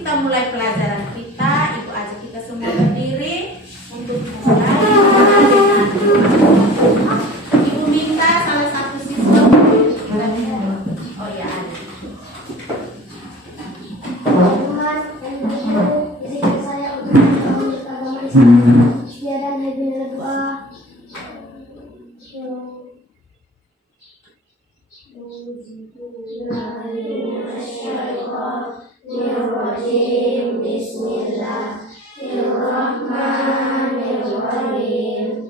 kita mulai pelajaran kita. Ibu ajak kita semua berdiri untuk mulai. Ibu minta salah satu siswa. Oh ya, ada. Saya untuk agama Islam. Dan doa. Bismillahirrahmanirrahim.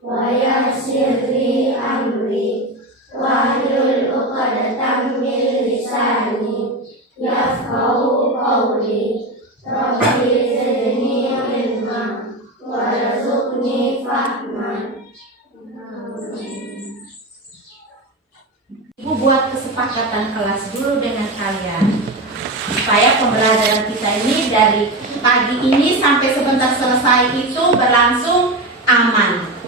Wa yassir li amri wahlul 'uqdatam min lisani yafqahu qawli. Rabbi zidni ilma warzuqni fahman. Ibu buat kesepakatan kelas dulu dengan kalian supaya pembelajaran kita ini dari pagi ini sampai sebentar selesai itu berlangsung aman.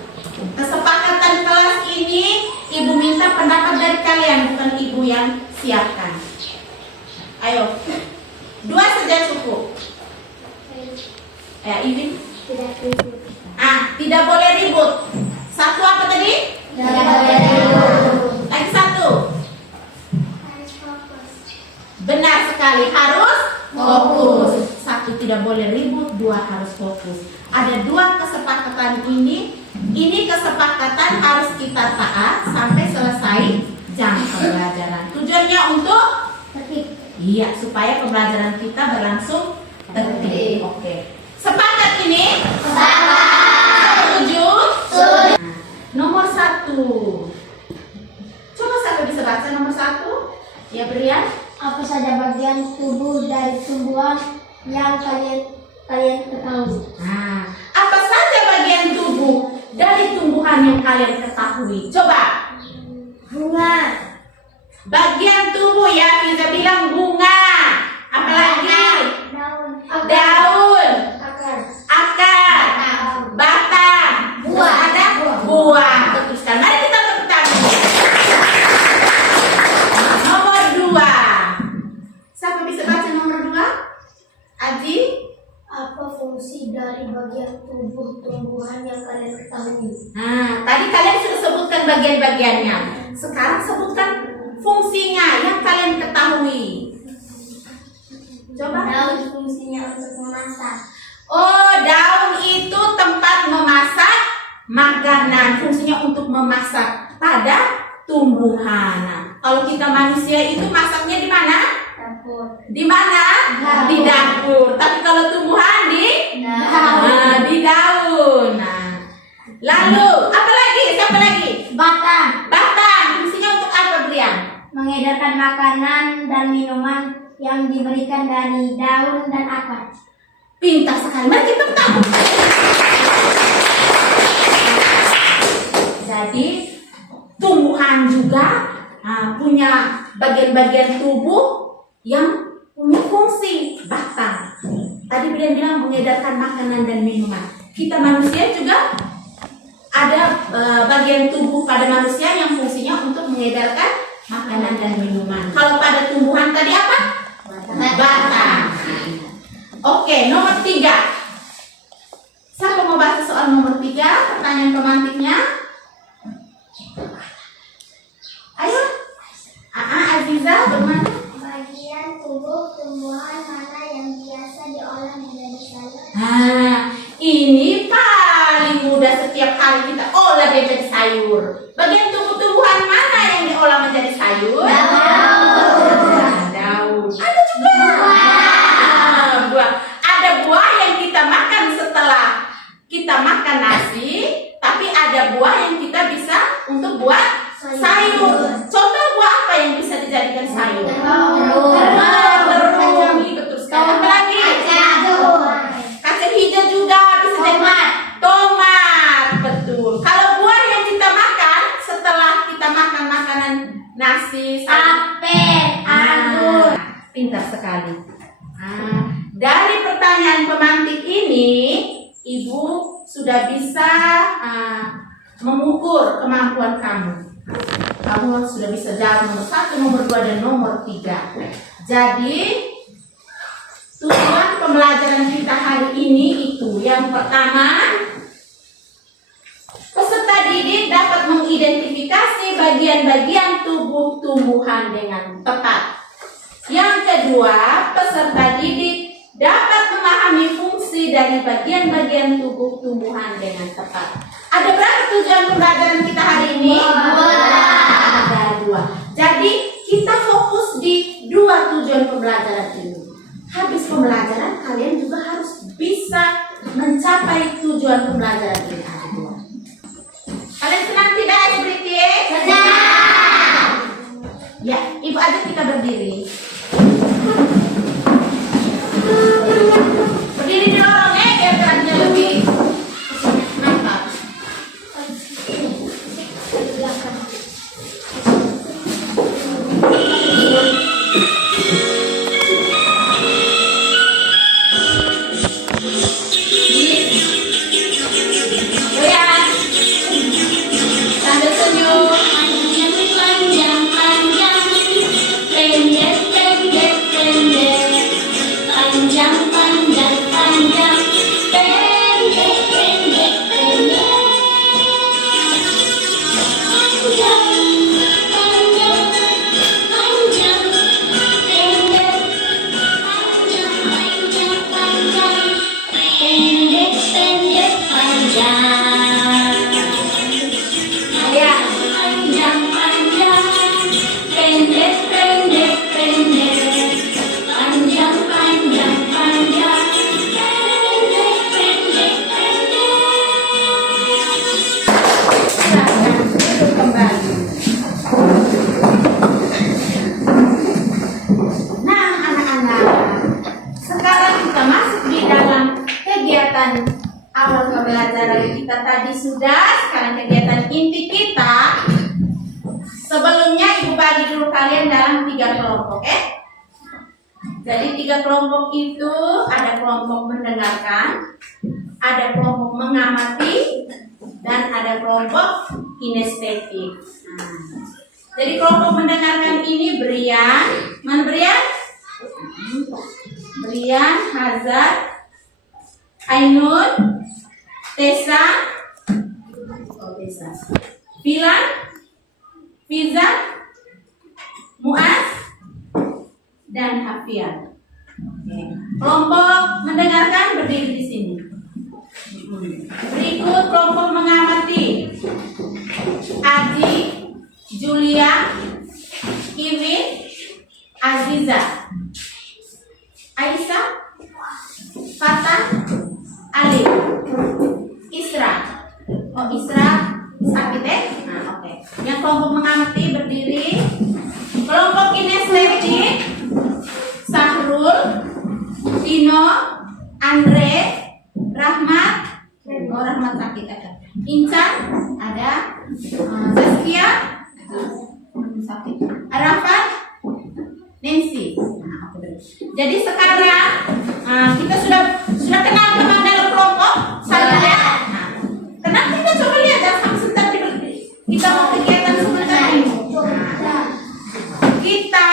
Kesepakatan kelas ini ibu minta pendapat dari kalian, bukan ibu yang siapkan. Ayo, 2 saja cukup. Ya, Iwin. Tidak boleh ribut. 1 apa tadi? Tidak boleh ribut. Lagi 1. Benar sekali, harus fokus. 1 tidak boleh ribut, 2 harus fokus. Ada 2 kesepakatan ini. Ini kesepakatan harus kita taat sampai selesai jam pembelajaran. Tujuannya untuk Tertib. iya, supaya pembelajaran kita berlangsung tertib. Oke. Sepakat ini? Sepakat. Setuju? Setuju. Nomor 1. Coba siapa bisa baca nomor 1? Ya, Brian. Apa saja bagian tubuh dari tumbuhan yang kalian ketahui? Nah, apa saja bagian tubuh dari tumbuhan yang kalian ketahui? Coba. Bunga. Bagian tubuh ya, bisa bilang bunga. Apalagi? Daun. Daun, Akar. akar, batang, Buah. ada buah. Betul sekali. Mari kita tepuk tangan. Nomor 2. Siapa bisa baca nomor 2? Aji? Apa fungsi dari bagian tubuh tumbuhan yang kalian ketahui? Nah, tadi kalian sudah sebutkan bagian-bagiannya. Sekarang sebutkan fungsinya yang kalian ketahui. Coba. Daun fungsinya untuk memasak. Oh, daun itu tempat memasak makanan. Fungsinya untuk memasak pada tumbuhan. Nah, kalau kita manusia itu masaknya di mana? Dapur. Di mana? Dapur. Di dapur. Tapi kalau tumbuhan di di daun. Nah, lalu apa lagi? Siapa lagi? Batang. Batang. Fungsinya untuk apa, Brian? Mengedarkan makanan dan minuman yang diberikan dari daun dan akar. Pintar sekali. Mari kita tahu. Jadi tumbuhan juga punya bagian-bagian tubuh yang punya fungsi. Batang. Tadi Brian bilang mengedarkan makanan dan minuman. Kita manusia juga ada bagian tubuh pada manusia yang fungsinya untuk mengedarkan makanan dan minuman. Kalau pada tumbuhan tadi apa? Batang. Oke, nomor 3. Siapa mau baca soal nomor 3? Pertanyaan pemantiknya. Ayo. Aziza, bagaimana? Bagian tubuh tumbuhan mana yang biasa diolah menjadi sayur? Ini paling mudah, setiap hari kita olah dia jadi sayur. Bagian tubuh tumbuhan mana yang diolah menjadi sayur? Daun. Ada juga. Buah. Ada buah yang kita makan setelah kita makan nasi, tapi ada buah yang kita bisa untuk buat sayur. Contoh buah apa yang bisa dijadikan sayur? Terung. Betul sekali. Apa lagi? Kacang hijau juga bisa jadi tomat. Betul. Kalau buah yang kita makan setelah kita makan makanan nasi, Apel, anggur. pintar sekali. Dari pertanyaan pemantik ini, Ibu sudah bisa mengukur kemampuan kamu. kamu sudah bisa jawab nomor 1, nomor 2, dan nomor 3. Jadi tujuan pembelajaran kita hari ini itu yang pertama, peserta didik dapat mengidentifikasi bagian-bagian tubuh tumbuhan dengan tepat. Yang kedua, peserta didik dapat memahami fungsi dari bagian-bagian tubuh tumbuhan dengan tepat. Ada berapa tujuan pembelajaran kita hari ini? Ada 2. Jadi kita fokus di 2 tujuan pembelajaran ini. Habis pembelajaran kalian juga harus bisa mencapai tujuan pembelajaran ini. Ada 2. Kalian senang tidak SBT? Senang. Ya, ibu aja kita berdiri. Berdiri di lorong biar geraknya lebih mantap. Lihat, sambil senyum. Panjang, panjang, pendek, pendek, pendek. Panjang, panjang, panjang, pendek, pendek, pendek. Panjang, panjang, panjang, pendek. Panjang, panjang, panjang, pendek, pendek, panjang. Ya, panjang, panjang, pendek, pendek, pendek. Panjang, panjang, panjang, pendek, pendek, pendek. Silakan duduk kembali. Nah, anak-anak, sekarang kita masuk di dalam kegiatan awal pembelajaran kita tadi sudah. Sekarang kegiatan inti kita. Sebelumnya ibu bagi dulu kalian dalam 3 kelompok, oke? Jadi 3 kelompok itu ada kelompok mendengarkan, ada kelompok mengamati, dan ada kelompok kinestetik. Nah, jadi kelompok mendengarkan ini Brian, mana Brian? Brian, Hazard, Ainun, Tessa, Filan, Fiza, Muaz, dan Hafian. Kelompok mendengarkan berdiri di sini. Berikut kelompok mengamati. Adi, Julia, Kevin, Aziza, Aisyah, Fatah, Ali, Isra. Oh, Isra arsitek. Nah, oke. Yang kelompok mengamati berdiri. Kelompok kinestetik Sahrul, Tino, Andre, Rahmat, Rahmat sakit ada. Incan ada, Zaskia sakit. Arafat, Nancy. Nah, jadi sekarang kita sudah kenal teman dalam kelompok saya ya. Nah, kenapa kita coba lihat jangan sebentar kita mau kegiatan sebentar ini. Kita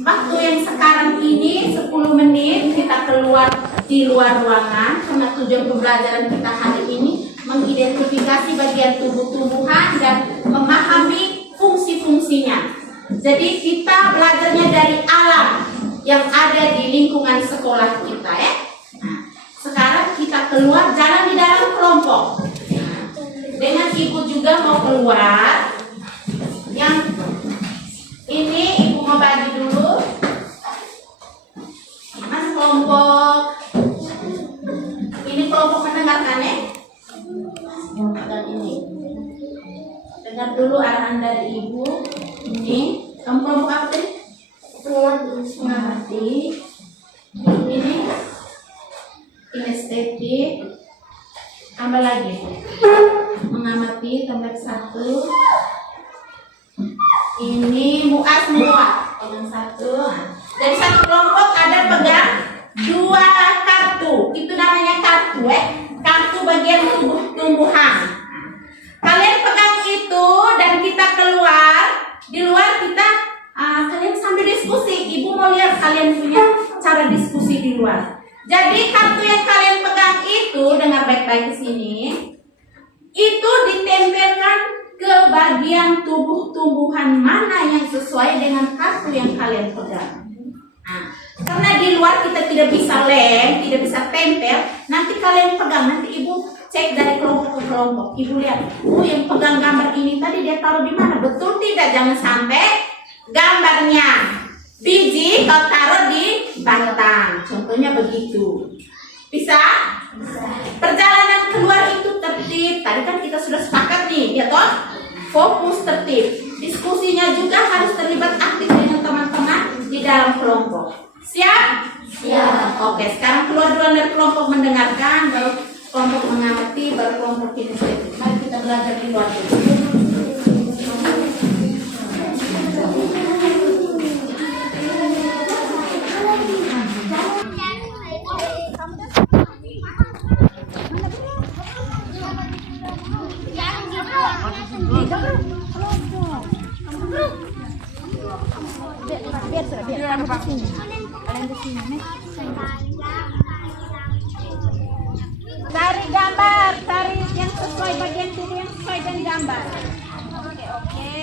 waktu yang sekarang ini 10 menit kita keluar di luar ruangan karena tujuan pembelajaran kita hari ini mengidentifikasi bagian tubuh-tumbuhan dan memahami fungsi-fungsinya. Jadi kita belajarnya dari alam yang ada di lingkungan sekolah kita ya. Nah, sekarang kita keluar jalan di dalam kelompok. Nah, dengan ibu juga mau keluar. Yang ini ibu mau bagi dulu. Mana kelompok? Ini kelompok mendengarkan ya. Dan ini. Dengar dulu arahan dari ibu. Ini kamu kelompok apa tadi? Mengamati. Ini kinestetik. Tambah lagi. Mengamati tambah 1. Ini muas muat dengan 1. Dari satu kelompok ada pegang 2 kartu. Itu namanya kartu kartu bagian tumbuhan. Kalian pegang itu dan kita keluar kalian punya cara diskusi di luar. Jadi kartu yang kalian pegang itu, dengar baik-baik di sini, itu ditempelkan ke bagian tumbuh-tumbuhan mana yang sesuai dengan kartu yang kalian pegang. Nah, karena di luar kita tidak bisa lem, tidak bisa tempel, nanti kalian pegang, nanti ibu cek dari kelompok ke kelompok. Ibu lihat, yang pegang gambar ini tadi dia taruh di mana? Betul tidak? Jangan sampai gambarnya biji kau taruh di batang. Contohnya begitu. Bisa? Perjalanan keluar itu tertib. Tadi kan kita sudah sepakat nih, ya toh? Fokus tertib. Diskusinya juga harus terlibat aktif dengan teman-teman di dalam kelompok. Siap? Siap. Oke, sekarang keluar duluan dari kelompok mendengarkan, baru kelompok mengamati, baru kelompok inisiatif. Mari kita belajar di luar dulu. Cari gambar, cari yang sesuai bagian tubuh yang sesuai dengan gambar. Oke.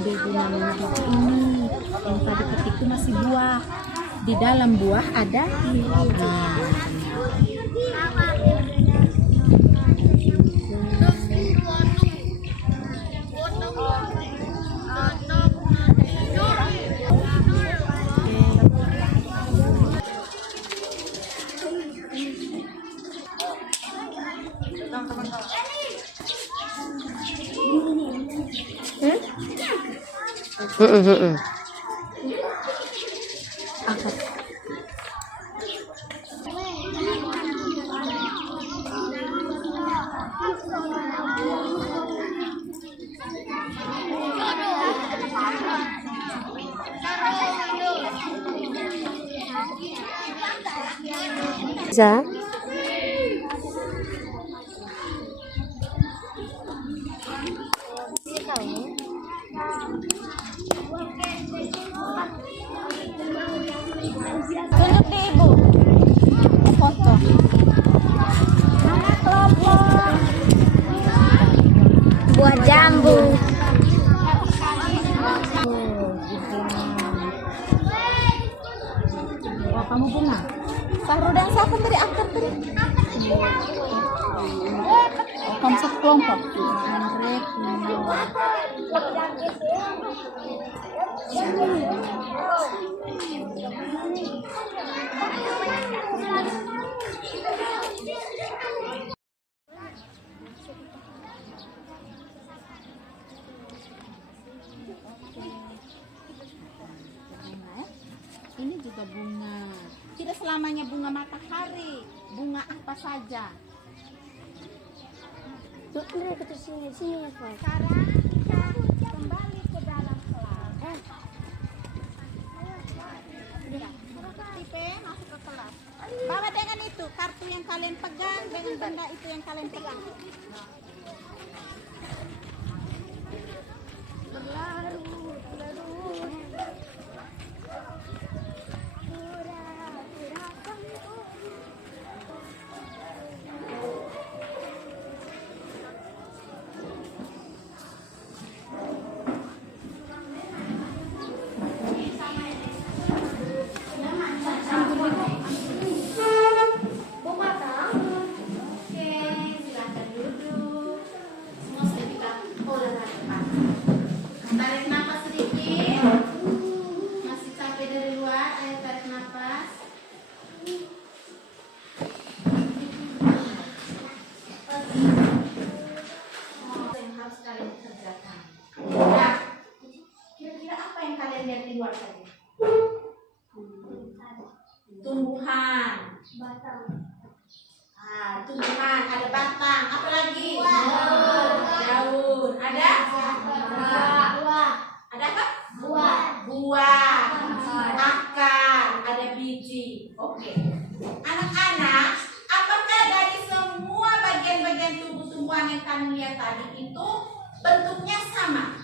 Ambil bunga mangga ini, yang tadi ketik itu masih buah. Di dalam buah ada Bisa. tunjuk di ibu foto. Buah jambu. Oh, kamu bunga. Sahru dan siapa tadi aktor tadi? Oh, kamu satu kelompok. Andre, Pino. Ini juga bunga. Tidak selamanya bunga matahari, bunga apa saja. Tuh, mereka ke sini ya, Pak. Sekarang kita kembali ke dalam kelas. Tipe masuk ke kelas. Bawa dengan itu kartu yang kalian pegang dengan benda itu yang kalian pegang. Oke, silakan duduk. Tumbuhan, ada batang, apa lagi? Daun, ada? Ada apa? Buah, akar, ada biji. Oke. Anak-anak, apakah dari semua bagian-bagian tubuh tumbuhan yang kami lihat tadi itu bentuknya sama?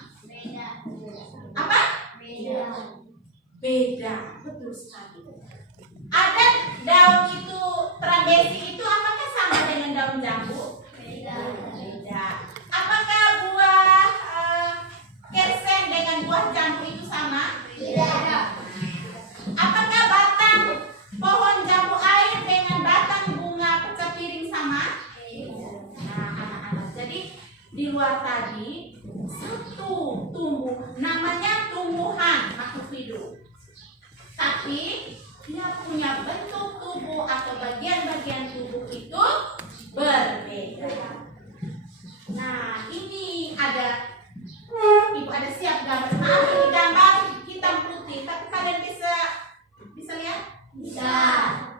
Apa? Beda, betul sekali. Ada daun itu, trabesi itu apakah sama dengan daun jambu? Beda. Apakah buah kersen dengan buah jambu itu sama? Apakah batang pohon jambu air dengan batang bunga pecah piring sama? Nah, anak-anak. Jadi di luar tadi satu tumbuh, namanya tumbuhan makhluk hidup. Tapi dia punya bentuk tubuh atau bagian-bagian tubuh itu berbeda. Nah, ini ada Ibu ada siap gambar. Maaf, ini gambar hitam putih, tapi kalian bisa lihat? Bisa.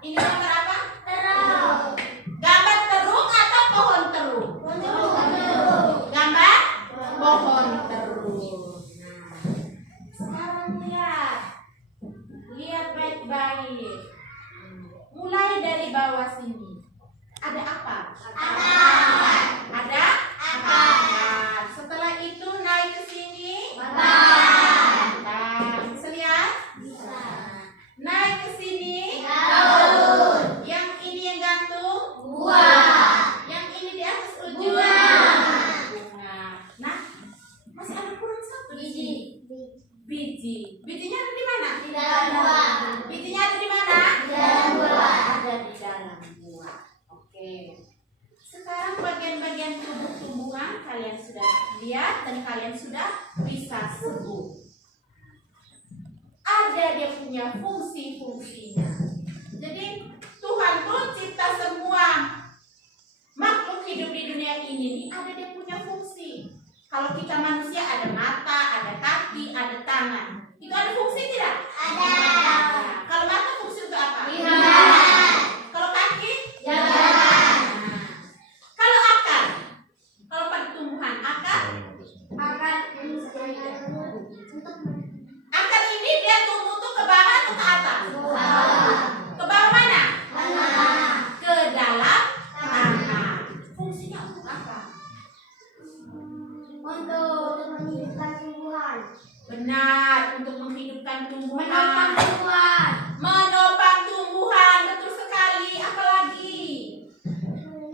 Ini gambar apa? Terung. Gambar terung atau pohon terung? Gambar pohon terung. Nah, sekarang lihat baik-baik. Mulai dari bawah sini. Ada apa? Ada akar. Setelah itu naik ke sini. Batang. Bisa lihat? Bisa. Naik ke sini. Daun. Yang ini yang gantung. Buah. Yang ini di atas ujung. Bunga. Nah, masih ada kurang satu di sini. Biji. Bijinya ada di mana? Di dalam buah. Bijinya ada di mana? Di dalam buah. Ada di dalam buah. Oke. Sekarang bagian-bagian tubuh tumbuhan kalian sudah lihat dan kalian sudah bisa sebut. Ada dia punya fungsi-fungsinya. Jadi Tuhan tuh cipta semua makhluk hidup di dunia ini ada dia punya fungsi. Kalau kita manusia ada mata, ada kaki, ada tangan. Itu ada fungsi tidak? Ada. Kalau mata fungsi untuk apa? Lihat. Kalau kaki? Jalan. Kalau akar? Kalau pada tumbuhan akar? Akar ini dia tumbuh tuh ke bawah atau ke atas? Ke bawah mana? Ke dalam tanah. Fungsinya untuk apa? Untuk menghidupkan tumbuhan. Benar, untuk menghidupkan tumbuhan. Menopang tumbuhan. Menopang tumbuhan, betul sekali. Apalagi?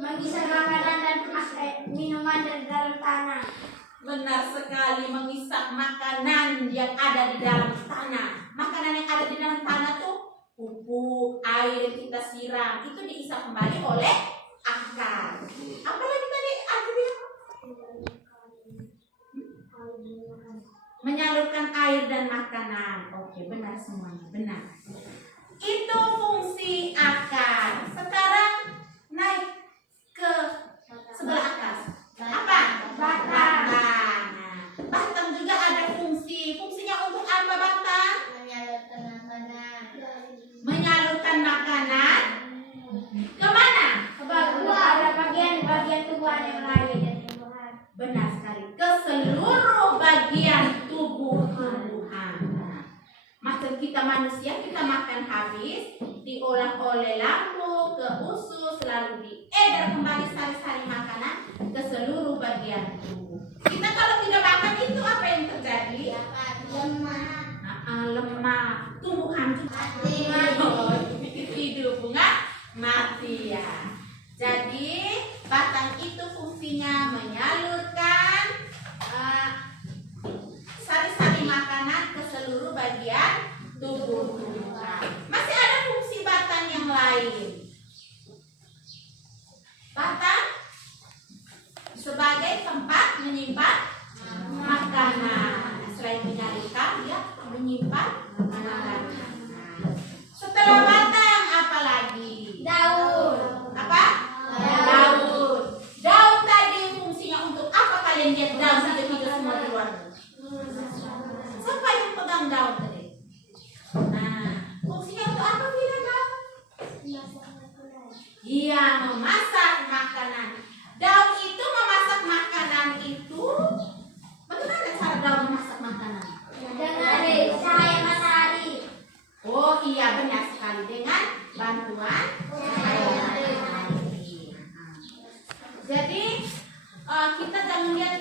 Mengisap makanan dan minuman dari dalam tanah. Benar sekali, mengisap makanan yang ada di dalam tanah. Makanan yang ada di dalam tanah tuh pupuk, air yang kita siram itu diisap kembali oleh akar. Apalagi tadi aku bilang menyalurkan air dan makanan. Oke, benar semuanya, benar. Itu fungsi akar. Sekarang naik ke sebelah atas. Apa? Batang. Nah, batang juga ada fungsi. Fungsinya untuk apa batang? Menyalurkan makanan. Kemana? Ke bawah ada bagian tubuhan yang lain. Benar sekali. Ke seluruh bagian tubuh tumbuhan. Macam kita manusia, kita makan habis, diolah oleh lambung ke usus, lalu diedar kembali sari-sari makanan ke seluruh bagian tubuh. Kita kalau tidak makan itu apa yang terjadi? Lemah. Tumbuhan hidup bunga mati ya. Jadi batang itu fungsinya menyalurkan sari-sari makanan ke seluruh bagian tubuh tumbuhan. Masih ada fungsi batang yang lain. Batang sebagai tempat menyimpan makanan. Selain menyalurkan, dia menyimpan makanan. Setelah batang apa lagi? Daun. Apa? Daun. Daun tadi fungsinya untuk apa kalian lihat daun hidup semua di luar? Siapa yang pegang daun tadi? Nah, fungsinya untuk apa bila daun?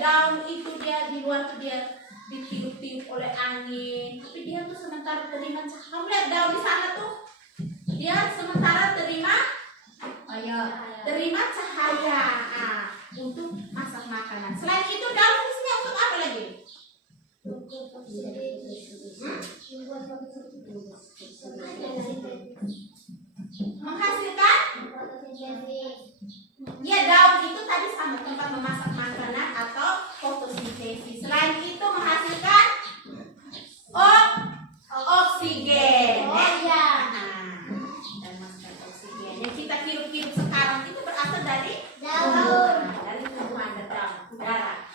daun itu dia di luar tuh dia ditiup-tiup oleh angin, tapi dia tuh sementara terima cahaya. Kamu lihat daun di sana tuh, dia sementara terima cahaya untuk masak makanan. Selain itu daun fungsinya untuk apa lagi? Menghasilkan? Ya, daun itu tadi sama tempat memasak makanan atau fotosintesis. Selain itu menghasilkan oksigen. Dan menghasilkan oksigen. Yang kita hirup-hirup sekarang itu berasal dari daun. Dari tumbuhan daun, udara.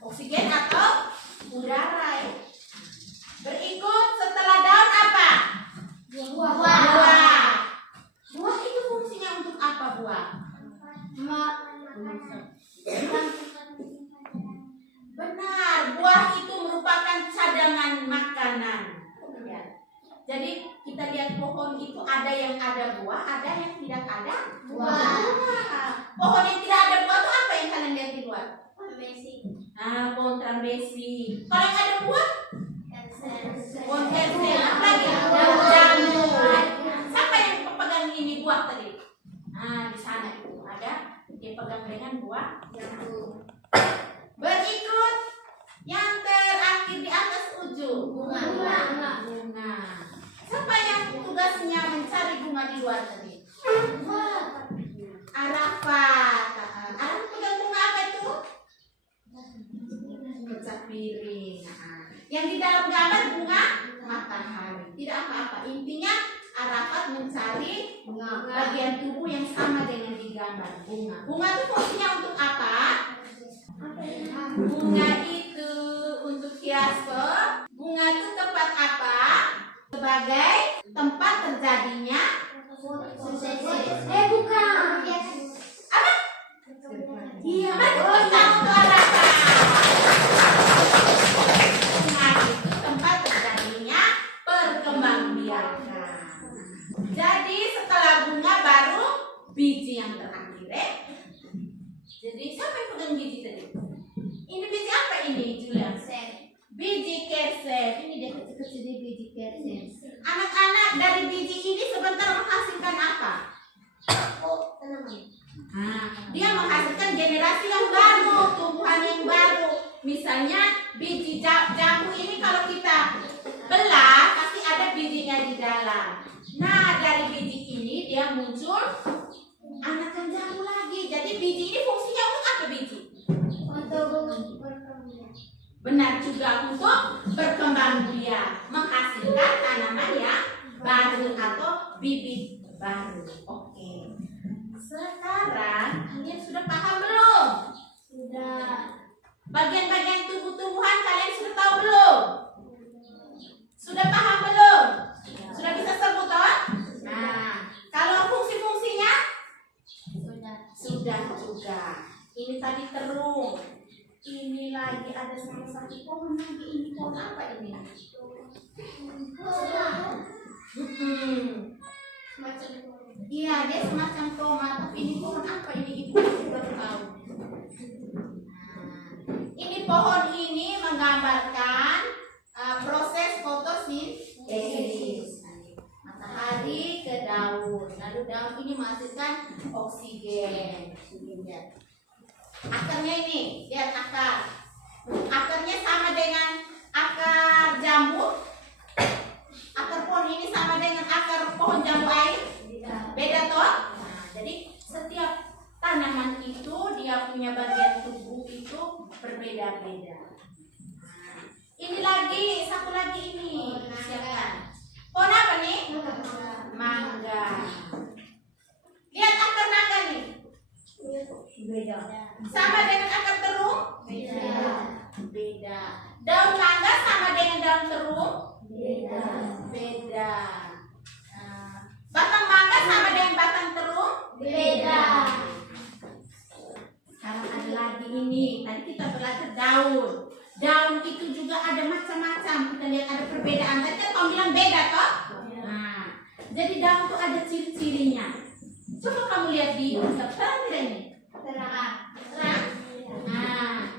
Oksigen atau udara ya. Berikut setelah daun apa? Buah. Buah itu fungsinya untuk apa buah? Benar, buah itu merupakan cadangan makanan. Ya. Jadi kita lihat pohon itu ada yang ada buah, ada yang tidak ada buah. Pohon yang tidak ada buah itu apa yang kalian lihat di luar? Pohon trambesi. Kalau yang ada buah? Pohon kersel. Apa lagi? Jamur. Siapa yang pegang ini buah tadi? Di sana itu ada dia pegang dengan buah jamur. Berikut yang terakhir di atas ujung bunga. Siapa yang tugasnya mencari bunga di luar tadi? Arafat. Arafat pegang bunga apa itu? Kecap piring. Yang di dalam gambar bunga matahari. Tidak apa-apa. Intinya Arafat mencari bagian tubuh yang sama dengan di gambar bunga. Bunga itu fungsinya untuk apa? Bunga itu untuk hias. Bunga itu tempat apa? Sebagai tempat terjadinya bukan. Apa? Iya, betul kamu tuh Arafat. Bunga itu tempat terjadinya perkembangbiakan. Jadi setelah bunga baru biji yang terakhir Jadi siapa yang pegang biji tadi? Ini biji apa ini Julia? Biji kersen. Ini dia kecil-kecil biji kersen. Anak-anak dari biji ini sebentar menghasilkan apa? Dia menghasilkan generasi yang baru, tumbuhan yang baru. Misalnya biji jambu ini kalau kita belah pasti ada bijinya di dalam. Nah, dari biji ini dia muncul anakan jambu lagi. Jadi biji ini fungsinya untuk apa biji? Benar juga untuk berkembang biak, menghasilkan tanaman yang baru atau bibit baru. Oke. Sekarang kalian sudah paham belum? Sudah. Bagian-bagian tubuh-tumbuhan kalian sudah tahu belum? Sudah paham belum? Sudah bisa sebut toh? Nah, kalau fungsi-fungsinya sudah juga. Ini tadi terung. Ini lagi ada salah satu pohon lagi. Ini pohon apa ini? Iya, dia semacam tomat. Tapi ini pohon apa ini? Ibu baru tahu. Ini pohon ini menggambarkan proses fotosintesis. Matahari ke daun, lalu daun ini menghasilkan oksigen. Akarnya ini, lihat akar. Akarnya sama dengan akar jambu. Akar pohon ini sama dengan akar pohon jambu air. Beda toh? Nah, jadi setiap tanaman itu dia punya bagian tubuh itu berbeda-beda. Nah, ini lagi, satu lagi ini. Siapkan. Pohon apa nih? Mangga. Lihat akar mangga nih. Beda. Sama dengan akar terung? Beda. Daun mangga sama dengan daun terung? Beda. Batang mangga sama dengan batang terung? Beda. Sekarang ada lagi ini. Tadi kita belajar daun. Daun itu juga ada macam-macam. Kita lihat ada perbedaan. Tadi kan kamu bilang beda toh? Nah, jadi daun itu ada ciri-cirinya. Coba kamu lihat di terang tidak ini? Terang. Nah,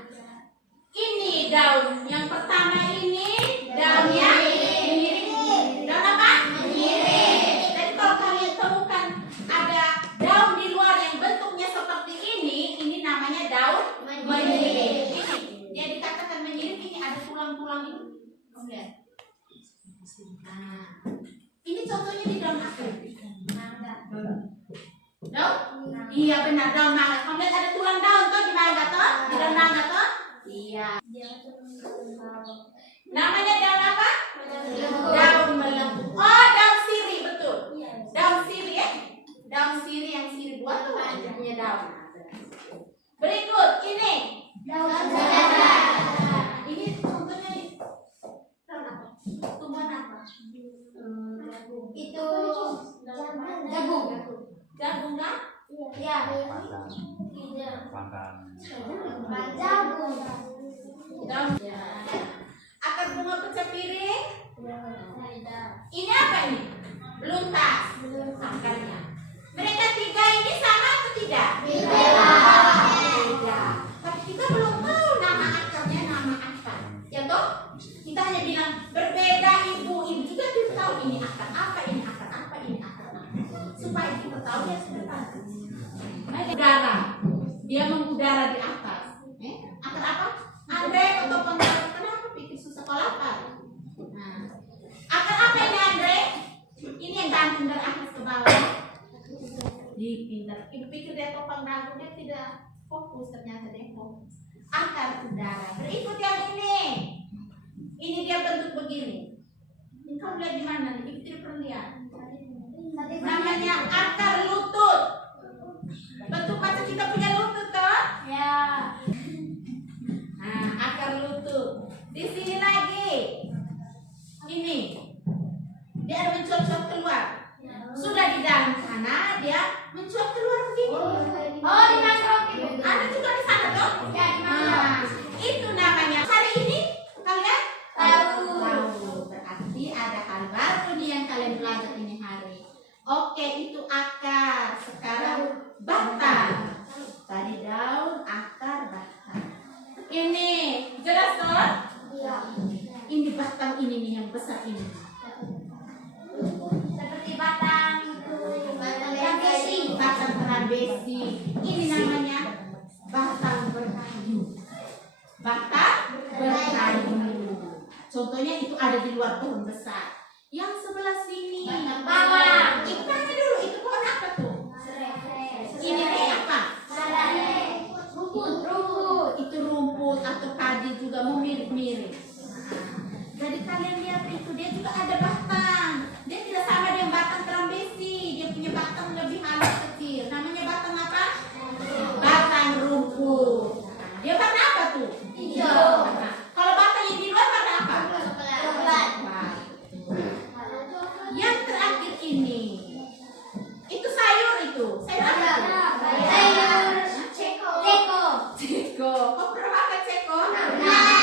Kamu lihat. Nah, ini contohnya di daun apa? Daun? Iya benar, daun mangga. Kamu lihat ada tulang daun tuh gimana toh? Di daun mangga toh? Iya. Namanya daun apa? Daun melengkung. Oh, daun sirih betul. Daun sirih ya? Daun sirih yang sirih buah tuh punya daun. Berikut ini. Daun sejadah. Ini contohnya daun apa? Tumbuhan apa? Itu jagung. Jagung kan? Ya. Jagung. Daun. Ya. Akar bunga pecah piring. Ini apa ini? Beluntas. Akarnya. Mereka tiga ini sama atau tidak? Beda. Tapi kita belum tahu nama akarnya nama apa. Ya toh? Kita hanya bilang berbeda ibu. Ibu juga tidak tahu ini akar apa, ini akar apa, ini akar apa. Supaya kita tahu ya sudah tahu. Udara. Dia mengudara di atas. Akar apa? Andre atau penggaris. Kenapa pikir susah kalau apa? Nah. Akar apa ini Andre? Ini yang gantung dari atas ke bawah. Pintar. Ibu pikir dia topang rambut, dia tidak fokus, ternyata dia fokus. Akar udara. Berikut yang ini. Ini dia bentuk begini. Ini kamu lihat di mana nih? Ibu tidak pernah lihat. Namanya akar lutut. Bentuk macam kita punya lutut toh? Ya. Nah, akar lutut. Di sini lagi. Ini. Dia ada mencuat-cuat keluar. Sudah di dalam sana, dia mencuat keluar begini. Oh, dimasuk itu. Ada juga di sana toh? Ya, dimasuk. Nah, itu namanya. Hari ini kalian Tahu. Berarti ada hal baru nih yang kalian belajar ini hari. Oke, itu akar. Sekarang batang. Tadi daun, akar, batang. Ini jelas toh? Iya. Ini batang ini nih yang besar ini. Seperti batang trambesi. Batang trambesi. Ini namanya batang berkayu. Batang berkayu. Contohnya itu ada di luar pohon besar. Yang sebelah sini. Mama. Ibu tanya dulu, itu pohon apa tuh? Ini nih apa? Rumput. Itu rumput atau padi juga mau mirip-mirip. Jadi kalian lihat itu dia juga ada batang. Dia tidak sama dengan batang trambesi. Dia punya batang lebih halus kecil. Namanya batang apa? Batang rumput. Dia warna apa tuh? Hijau. Kalau batang yang di luar warna apa? Coklat. Yang terakhir ini. Itu sayur itu. Sayur apa? Sayur ceko. Ceko. Kau pernah makan ceko? Nah.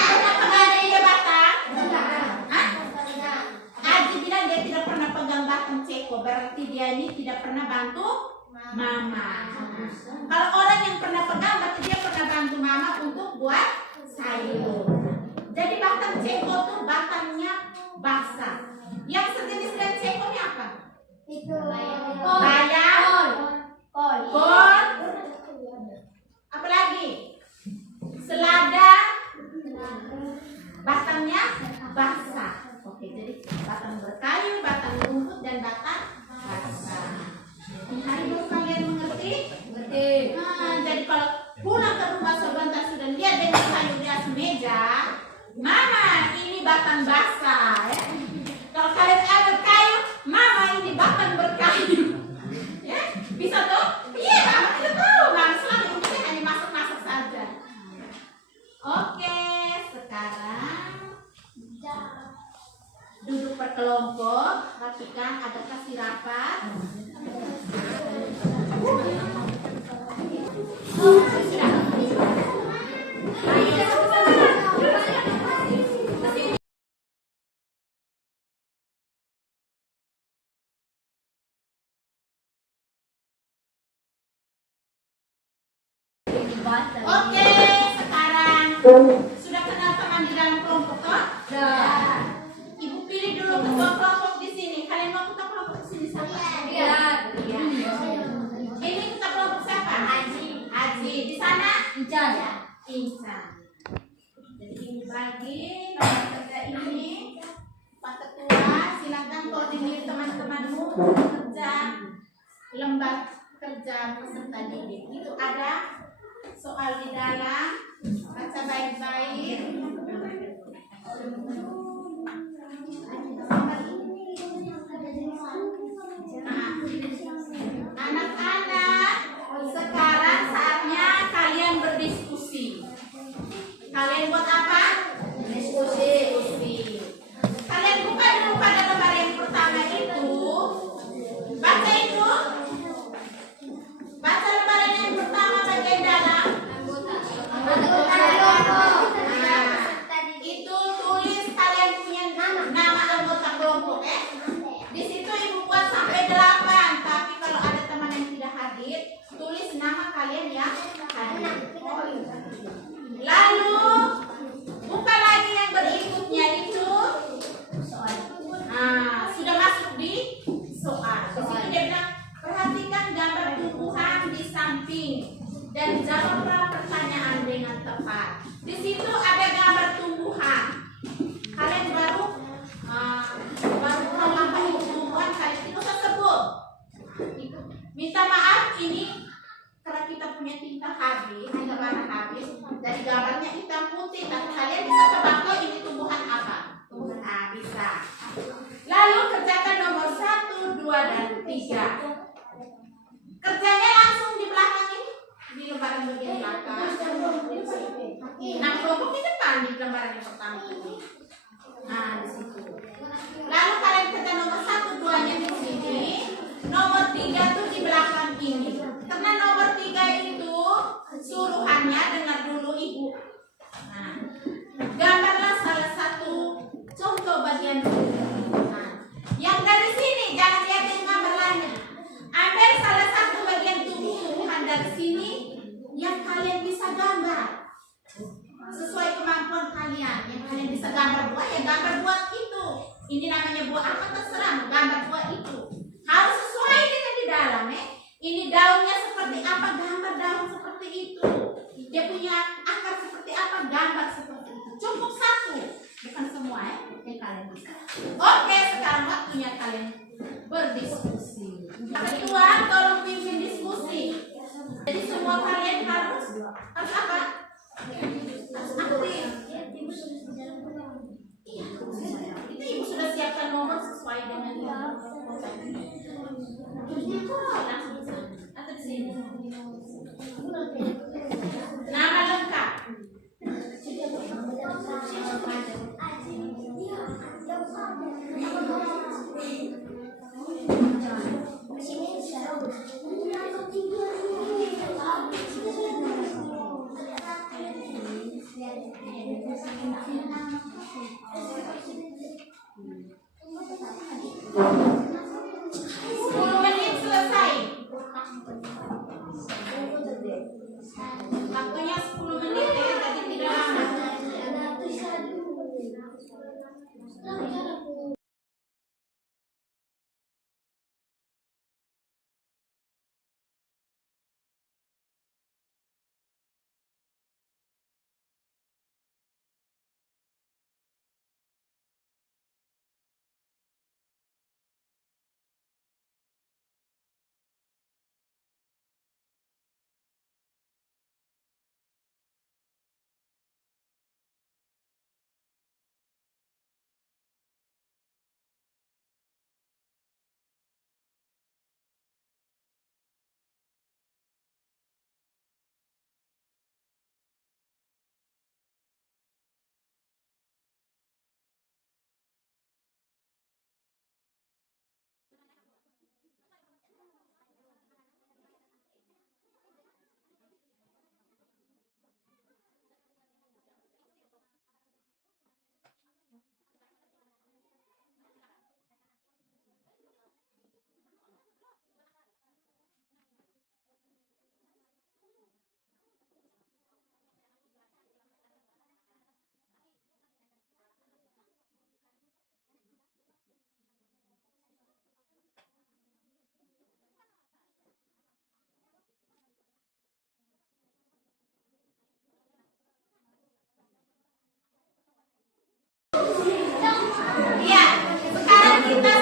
Pernah pegang dia batang? Hah? Nah. Aji bilang dia tidak pernah pegang batang ceko. Berarti dia ini tidak pernah bantu mama. Kalau orang yang pernah pegang berarti dia pernah bantu mama untuk buat sayur. Jadi batang ceko tuh batangnya basah. Yang sejenis dengan ceko ini apa? Itu Bayam. Kol. Apa lagi? Selada. Batangnya basah. Oke, jadi batang berkayu, batang rumput, dan batang basah. Hari ini kalian mengerti? Mengerti. Jadi kalau pulang ke rumah sebentar sudah lihat dengan sayur di atas meja, mama ini batang basah. Ya? Kalau kalian ada kayu, mama ini batang berkayu. Ya? Bisa tuh? Iya, mama tidak tahu. Mama selalu intinya hanya masak-masak saja. Oke, sekarang duduk berkelompok, rapikan, ada kasih rapat. Oke, sekarang sudah kenal teman di dalam kelompok toh? Ibu pilih dulu ketua kelompok di sini. Kalian mau ketua kelompok di sini siapa? Iya. Ini ketua kelompok siapa? Aji. Di sana? Incan. Insan. Jadi ini bagi nomor kerja ini Pak Ketua, silakan koordinir teman-temanmu kerja lembar kerja peserta didik. Itu ada soal di dalam, baca baik-baik. Nah, anak-anak, sekarang saatnya kalian berdiskusi. Kalian buat apa? Diskusi. Kalian buka dulu pada lembar yang pertama itu. Baca itu. Baca lembar yang pertama bagian dalam. Itu tulis kalian punya nama anggota kelompok ya. Di situ ibu buat sampai 8. Tapi kalau ada teman yang tidak hadir, tulis nama kalian yang hadir. Lalu buka lagi yang berikutnya itu. Nah, sudah masuk di soal. Di situ dia bilang perhatikan gambar tumbuhan di samping dan jawablah pertanyaan dengan tepat. Di situ ada gambar tumbuhan. Kalian baru tahu apa itu tumbuhan, kalian itu tersebut. Minta maaf ini karena kita punya tinta habis, tinta warna habis, dari gambarnya hitam putih. Tapi kalian bisa tebak kok ini tumbuhan apa? Tumbuhan bisa. Lalu kerjakan nomor 1, 2, dan 3. Kerjanya langsung di belakang ini, di lembaran bagian belakang. Nah, kelompok di depan di lembaran yang pertama ini. Nah, di situ. Lalu kalian kerja nomor 1, 2-nya di sini. Nomor 3 tuh di belakang ini. Karena nomor 3 itu suruhannya dengar dulu ibu. Nah, gambarlah salah satu contoh bagian tumbuhan. Yang dari sini jangan lihat yang gambar lainnya. Ambil salah satu bagian tumbuhan dari sini yang kalian bisa gambar sesuai kemampuan kalian. Yang kalian bisa gambar buah ya gambar buah itu. Ini namanya buah apa terserah, gambar buah itu harus sesuai dengan di dalam ya. Ini daunnya seperti apa, gambar daun seperti itu. Dia punya akar seperti apa, gambar seperti itu. Cukup 1, bukan semua ya yang kalian bisa. Oke, sekarang waktunya kalian berdiskusi. Ketua, tolong pimpin diskusi. Jadi semua kalian harus apa? Harus aktif. Iya, itu ibu sudah siapkan nomor sesuai dengan ini. Atau di sini. Nama lengkap. Waktunya 10 menit ya, jadi tidak lama.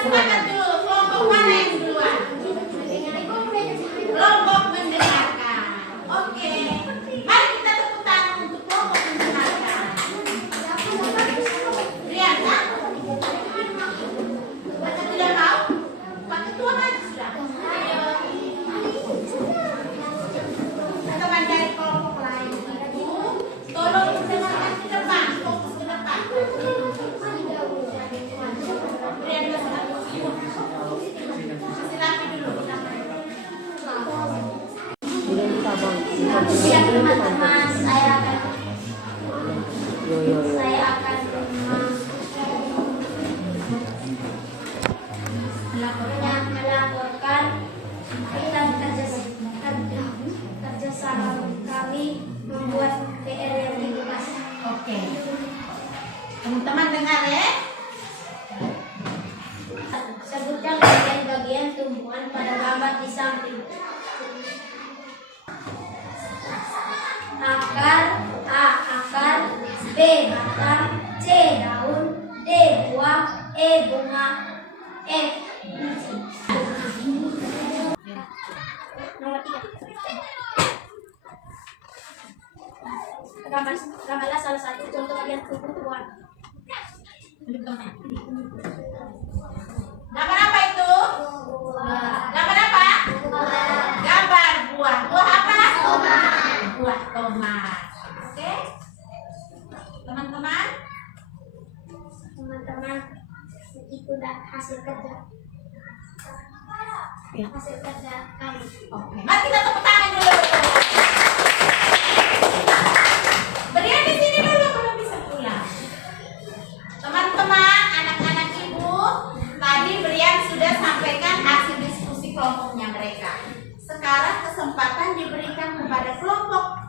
semangat dulu. Kelompok mana yang duluan? Kelompok mendengarkan. Oke. Mari kita tepuk tangan untuk kelompok mendengarkan. Rian, kan? Baca tidak mau? Pak Ketua maju sudah. Teman dari kelompok lain itu, tolong mendengarkan ke depan, fokus ke depan. Rian, silakan dulu. Ya teman-teman, saya akan melaporkan kita kerjasama kami membuat PR yang dibahas. Oke. Teman-teman dengar ya. Sebutkan bagian-bagian tumbuhan pada gambar di samping. Akar, A akar, B batang, C daun, D buah, E bunga, F biji. Nomor 3. Gambarlah salah satu contoh bagian tumbuhan. Gambar apa itu? Gambar apa? Gambar buah. Buah apa? Buah tomat. Oke? Teman-teman? Teman-teman, itu dah hasil kerja. Hasil kerja kami. Oke. Mari kita tepuk tangan dulu. Berian di sini dulu belum bisa pulang. Teman-teman, anak-anak ibu, tadi Brian sudah sampaikan hasil diskusi kelompoknya mereka. Sekarang kesempatan diberikan kepada kelompok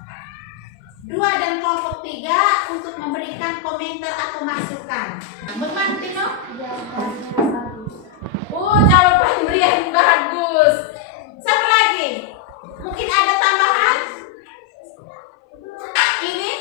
2 dan kelompok 3 untuk memberikan komentar atau masukan. Bagaimana Tino? Jawaban Brian bagus. Siapa lagi? Mungkin ada tambahan? Ini?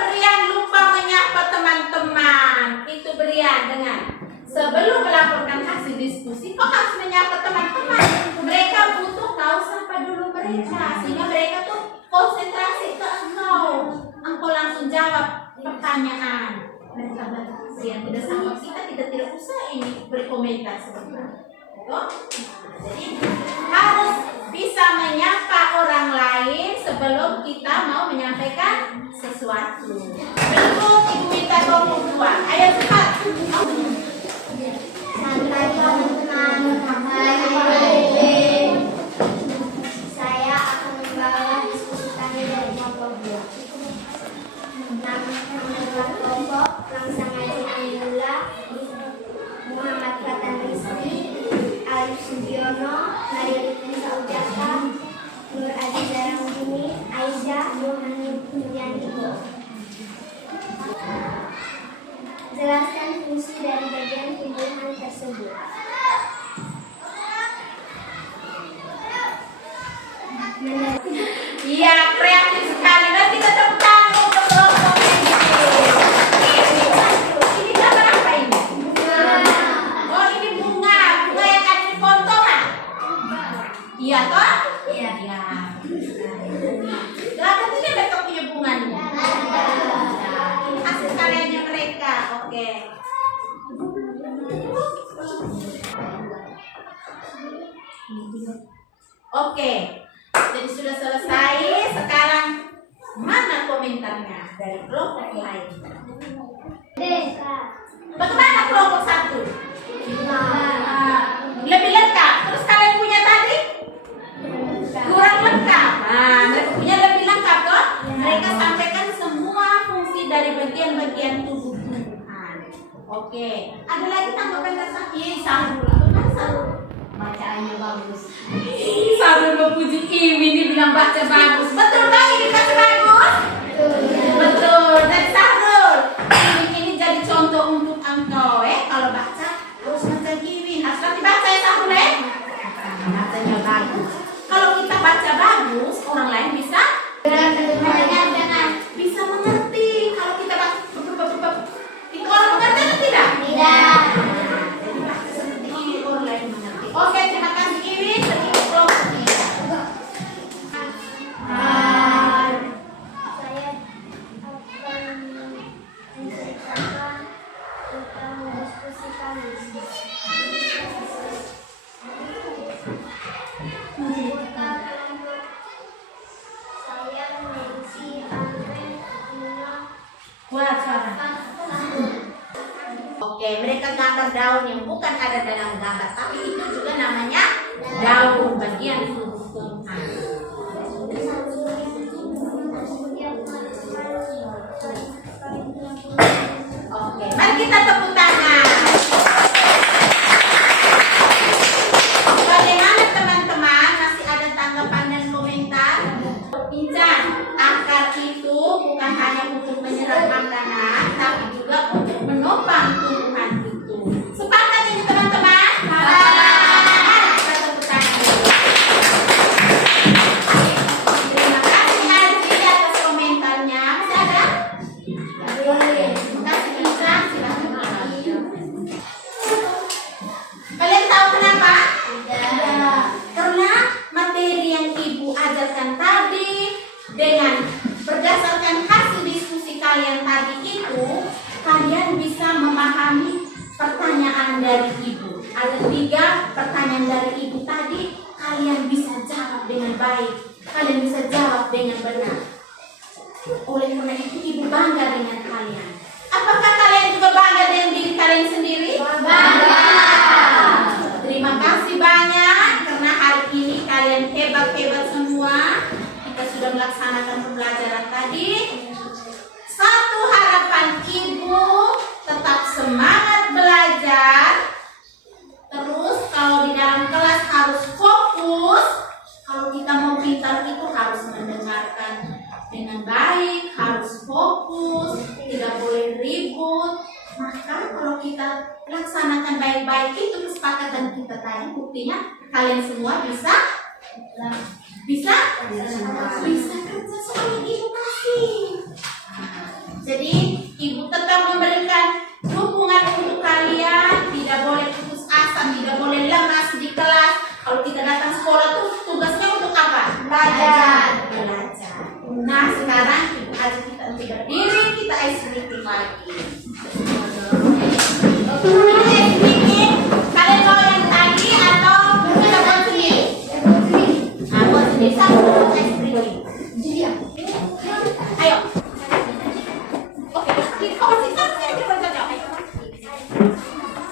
Brian lupa menyapa teman-teman. Itu Brian, dengar. Sebelum melaporkan hasil diskusi, kok harus menyapa teman-teman? Mereka butuh tahu sapa dulu mereka, sehingga mereka tuh konsentrasi ke engkau. Engkau langsung jawab pertanyaan. Mereka Brian tidak sama kita tidak usah ini berkomentar sebentar. Jadi harus bisa menyapa orang lain sebelum kita mau menyampaikan sesuatu. Berikut Ibu minta kelompok 2. Ayo cepat. Sampai teman-teman, saya akan membawa diskusi kami dari kelompok 2. Nama kelompok Langsang Aji Anila, Muhammad Fatan Rizki, Alif Sugiono, Nadia Lutfi Ujaka, Nur Adi Darangini, Aisyah Yohani. Jelaskan fungsi dari bagian tumbuhan tersebut. Iya, kreatif sekali. Nanti kita tepuk tangan untuk kelompok ini. Ini gambar apa ini? Oh, ini bunga. Bunga yang ada di foto kan? Iya toh? Iya. Kenapa tidak mereka punya bunganya? Ini hasil karyanya mereka. Oke. Oke. Jadi sudah selesai. Sekarang mana komentarnya dari kelompok lain? Bagaimana kelompok 1? Lebih lengkap. Terus kalian punya tadi? Kurang lengkap. Nah, mereka punya lebih lengkap toh? Mereka sampaikan semua fungsi dari bagian-bagian tubuh tumbuhan. Oke. Ada lagi tanggapan dasar? Iya, Sarul. Bagaimana Sarul? Bacaannya bagus. Sarul memuji Iwi, ini bilang baca bagus. Betul kan ini baca bagus? Betul. Dan Sarul, ini jadi contoh untuk engkau. Kalau baca harus baca Iwi. Harus nanti baca ya Sarul bacanya bagus. Kalau kita baca bagus, orang lain bisa bisa mengerti. Kalau kita baca itu orang mengerti atau tidak? Belajar. Seperti orang lain mengerti. Oke, terima kasih Iwin. Sedikit closing. Saya akan menceritakan tentang diskusi kami. Anggota kelompok saya Nancy Andre Nina Buat suara. Oke, mereka gambar daun yang bukan ada dalam gambar, tapi itu juga namanya daun bagian tubuh tumbuhan. Oke, mari kita tepuk tangan. Bagaimana teman-teman? Masih ada tanggapan dan komentar? Bincang, akar itu bukan hanya untuk menyerap makanan, tapi juga untuk menopang tumbuhan itu. Sepakat ini teman-teman? Kita tepuk tangan dulu. Terima kasih Arzi atas komentarnya. Masih ada? Terima kasih Insan. Silahkan lagi. Kalian tahu kenapa? Karena materi yang Ibu ajarkan tadi dengan berdasarkan hasil diskusi kalian tadi itu, kalian bisa memahami pertanyaan dari Ibu. Ada 3 pertanyaan dari Ibu tadi, kalian bisa jawab dengan baik, kalian bisa jawab dengan benar. Oleh karena itu Ibu bangga dengan kalian. Apakah kalian juga bangga dengan diri kalian sendiri? Bangga. Terima kasih banyak karena hari ini kalian hebat-hebat semua. Kita sudah melaksanakan pembelajaran tadi. Satu harapan Ibu, tetap semangat belajar. Terus kalau di dalam kelas harus fokus. Kalau kita mau pintar itu harus mendengarkan dengan baik, harus fokus, tidak boleh ribut. Maka kalau kita laksanakan baik-baik itu kesepakatan kita tadi, buktinya kalian semua bisa kerja soalnya Ibu kasih. Jadi Ibu tetap memberikan dukungan untuk kalian, tidak boleh putus asa, tidak boleh lemas di kelas. Kalau kita datang sekolah tuh tugasnya untuk apa? Belajar. Nah sekarang Ibu ajak kita untuk berdiri, kita ice breathing lagi. Kalian mau yang tadi atau kita buat sendiri? Nah, buat sendiri satu ice breathing. Ayo. Oke, kita sini saja.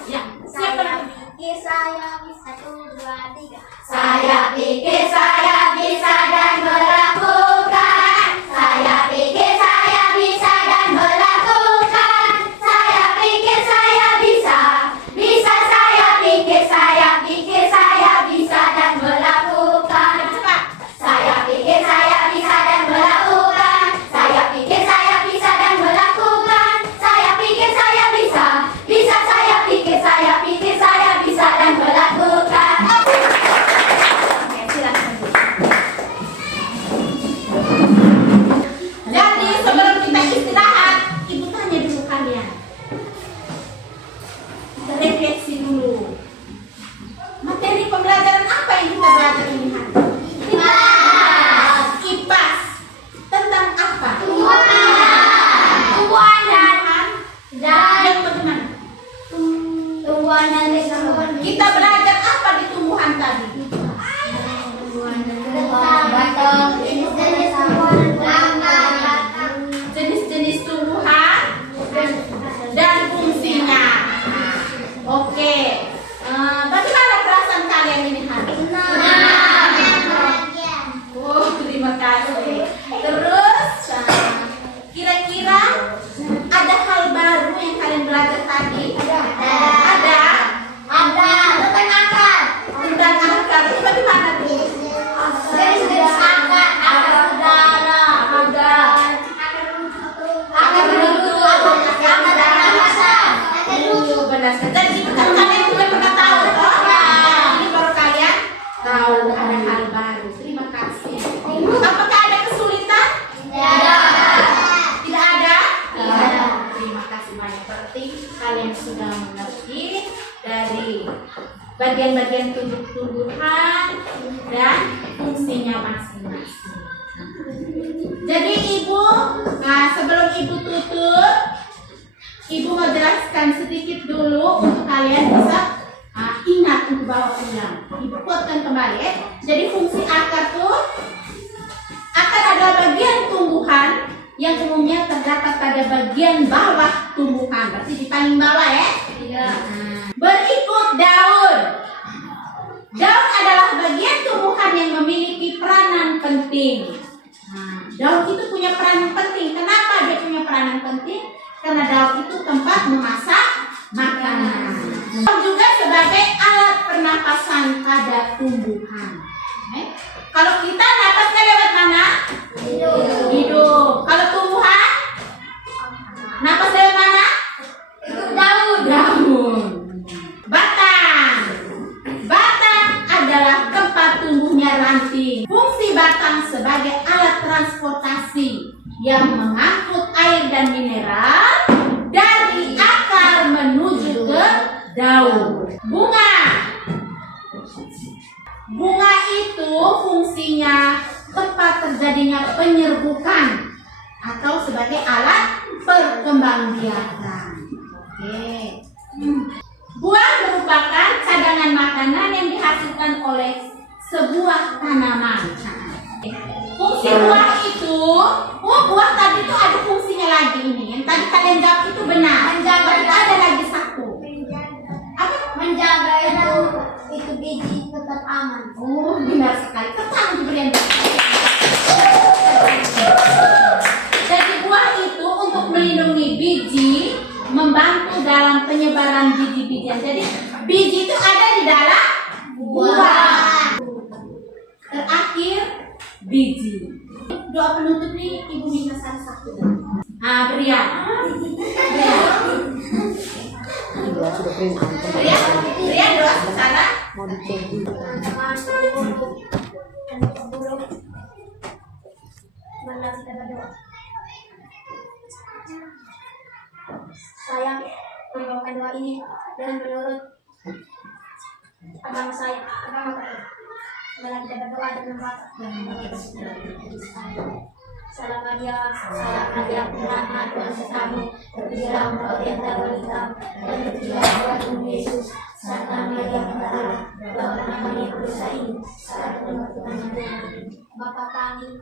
Ya, siapa? Pikir saya 1, 2, 3. Saya pikir saya bisa dan melakukan. Saya pikir saya bisa dan melakukan. Saya pikir saya bisa. Bisa saya pikir saya bisa dan melakukan. Saya pikir saya bisa. bagian-bagian tubuh tumbuhan dan fungsinya masing-masing. Jadi ibu, sebelum ibu tutup, ibu mau jelaskan sedikit dulu untuk kalian bisa ingat untuk bawa pulang. Ibu kuatkan kembali ya. Jadi fungsi akar tuh, akar adalah bagian tumbuhan yang umumnya terdapat pada bagian bawah tumbuhan. Berarti di paling bawah ya. Iya. Berikut daun. Daun adalah bagian tumbuhan yang memiliki peranan penting. Daun itu punya peranan penting. Kenapa dia punya peranan penting? Karena daun itu tempat memasak makanan. Daun juga sebagai alat pernapasan pada tumbuhan. Kalau kita napasnya lewat mana? Hidung. Kalau tumbuhan napas lewat mana? Itu daun. Daun. Batang. Batang adalah tempat tumbuhnya ranting. Fungsi batang sebagai alat transportasi yang mengangkut air dan mineral dari akar menuju ke daun. Bunga. Bunga itu fungsinya tempat terjadinya penyerbukan atau sebagai alat perkembangbiakan. Oke. Buah merupakan cadangan makanan yang dihasilkan oleh sebuah tanaman. Fungsi buah itu, buah tadi itu ada fungsinya lagi ini. Yang tadi kalian jawab itu benar. Menjaga. Tapi ada lagi satu. Apa? Menjaga itu biji tetap aman. Oh, benar sekali. Tetap diberikan. Jadi buah itu untuk melindungi biji, membantu dalam penyebaran biji-bijian. Jadi biji itu ada di dalam buah. Terakhir biji. Doa penutup nih ibu minta satu-satu. Berian. Berian doa secara. Saya membawakan doa ini dengan menurut agama saya. Agama saya. Dalam kita berdoa dengan Salam Maria, Tuhan Yesus kamu, terpujilah engkau di antara wanita, dan terpujilah buah tubuh Yesus. Santa Maria Magdalena, doakan kami yang berdosa ini, saat kami Tuhan Bapa kami,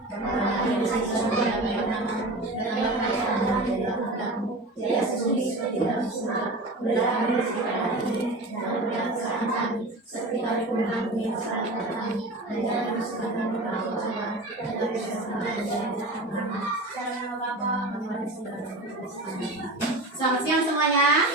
yang di surga, nama-Mu, dan nama dari kamu, jaya sesungguhnya seperti dalam surga, berilah kami rezeki pada hari ini, dan berilah kesalahan kami, seperti kami pun mengampuni kesalahan kami, dan jangan masukkan kami ke dalam cobaan, tetapi selamatkan kami dari jahat. Dalam nama Bapa, Selamat siang semuanya.